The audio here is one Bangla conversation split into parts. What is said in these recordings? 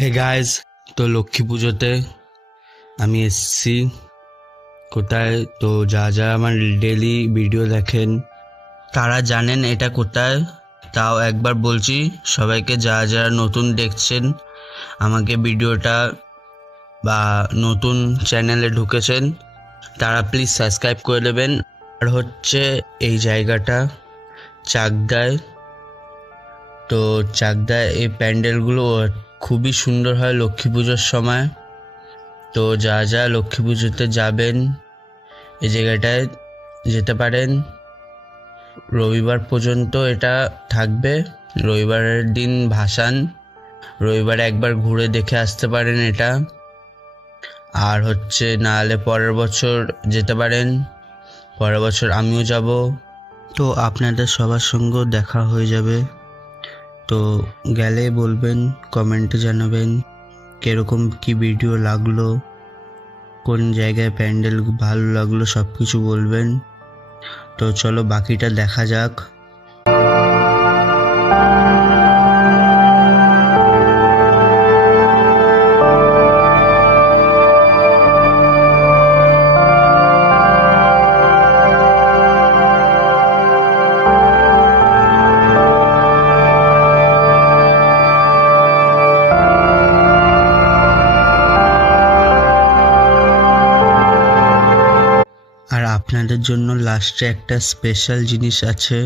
হে গাইজ, তো লক্ষ্মী পুজোতে আমি এসছি কোথায়। তো যা যা আমার ডেলি ভিডিও দেখেন তারা জানেন এটা কোথায়। তাও একবার বলছি সবাইকে, যারা যারা নতুন দেখছেন আমাকে ভিডিওটা বা নতুন চ্যানেলে ঢুকেছেন তারা প্লিজ সাবস্ক্রাইব করে দেবেন। আর হচ্ছে এই জায়গাটা চাকদায়। তো চাকদায় এই প্যান্ডেলগুলো খুবই সুন্দর হয় লক্ষ্মী পুজোর সময়। তো যা যা লক্ষ্মী পুজোতে যাবেন এই জায়গাটায় যেতে পারেন। রবিবার পর্যন্ত এটা থাকবে, রবিবারের দিন ভাসান। রবিবারে একবার ঘুরে দেখে আসতে পারেন এটা। আর হচ্ছে নাহলে পরের বছর যেতে পারেন, পরের বছর আমিও যাব। তো আপনাদের সবার সঙ্গেও দেখা হয়ে যাবে। তো গেলে বলবেন, কমেন্টে জানাবেন কীরকম কী ভিডিও লাগলো, কোন জায়গায় প্যান্ডেল ভালো লাগলো সব কিছু বলবেন। তো চলো বাকিটা দেখা যাক। আর আপনাদের জন্য লাস্টে একটা স্পেশাল জিনিস আছে।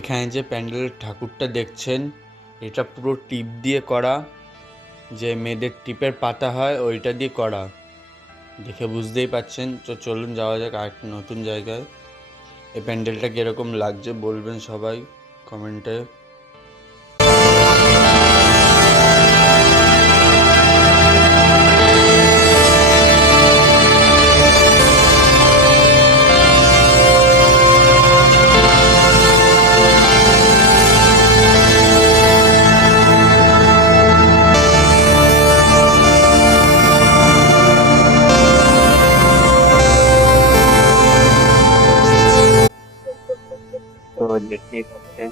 এখানে যে প্যান্ডেলের ঠাকুরটা দেখছেন এটা পুরো টিপ দিয়ে করা, যে মেয়েদের টিপের পাতা হয় ওইটা দিয়ে করা, দেখে বুঝতেই পাচ্ছেন। তো চলুন যাওয়া যাক আরেকটা নতুন জায়গায়। এই প্যান্ডেলটা কীরকম লাগছে বলবেন সবাই কমেন্টে। তো দেখতেই পাচ্ছেন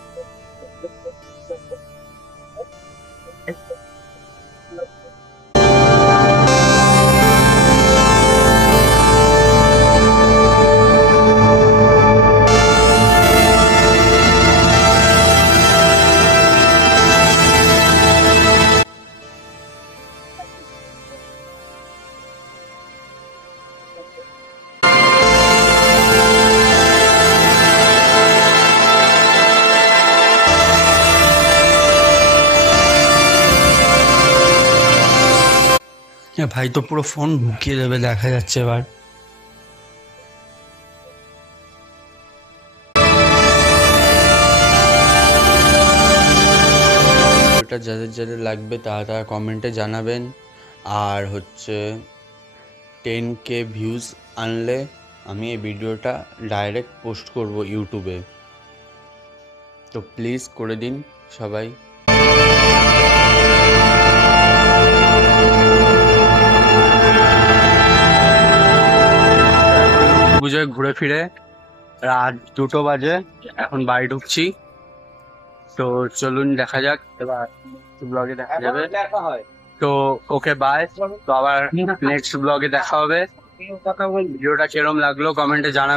ভাই তো পুরো ফোন ঢুকিয়ে দেবে, দেখা যাচ্ছে এবার। ওটা যাদের যাদের লাগবে তারা কমেন্টে জানাবেন। আর হচ্ছে 10K ভিউজ আনলে আমি এই ভিডিওটা ডাইরেক্ট পোস্ট করব ইউটিউবে। তো প্লিজ করে দিন সবাই। পুজোয় ঘুরে ফিরে রাত 2টো বাজে, এখন বাড়ি ঢুকছি। তো চলুন দেখা যাক, এবার ব্লগে দেখা যাবে। তো ওকে বাই, তো আবার নেক্সট ব্লগে দেখা হবে। ভিডিওটা কিরম লাগলো কমেন্টে জানাবেন।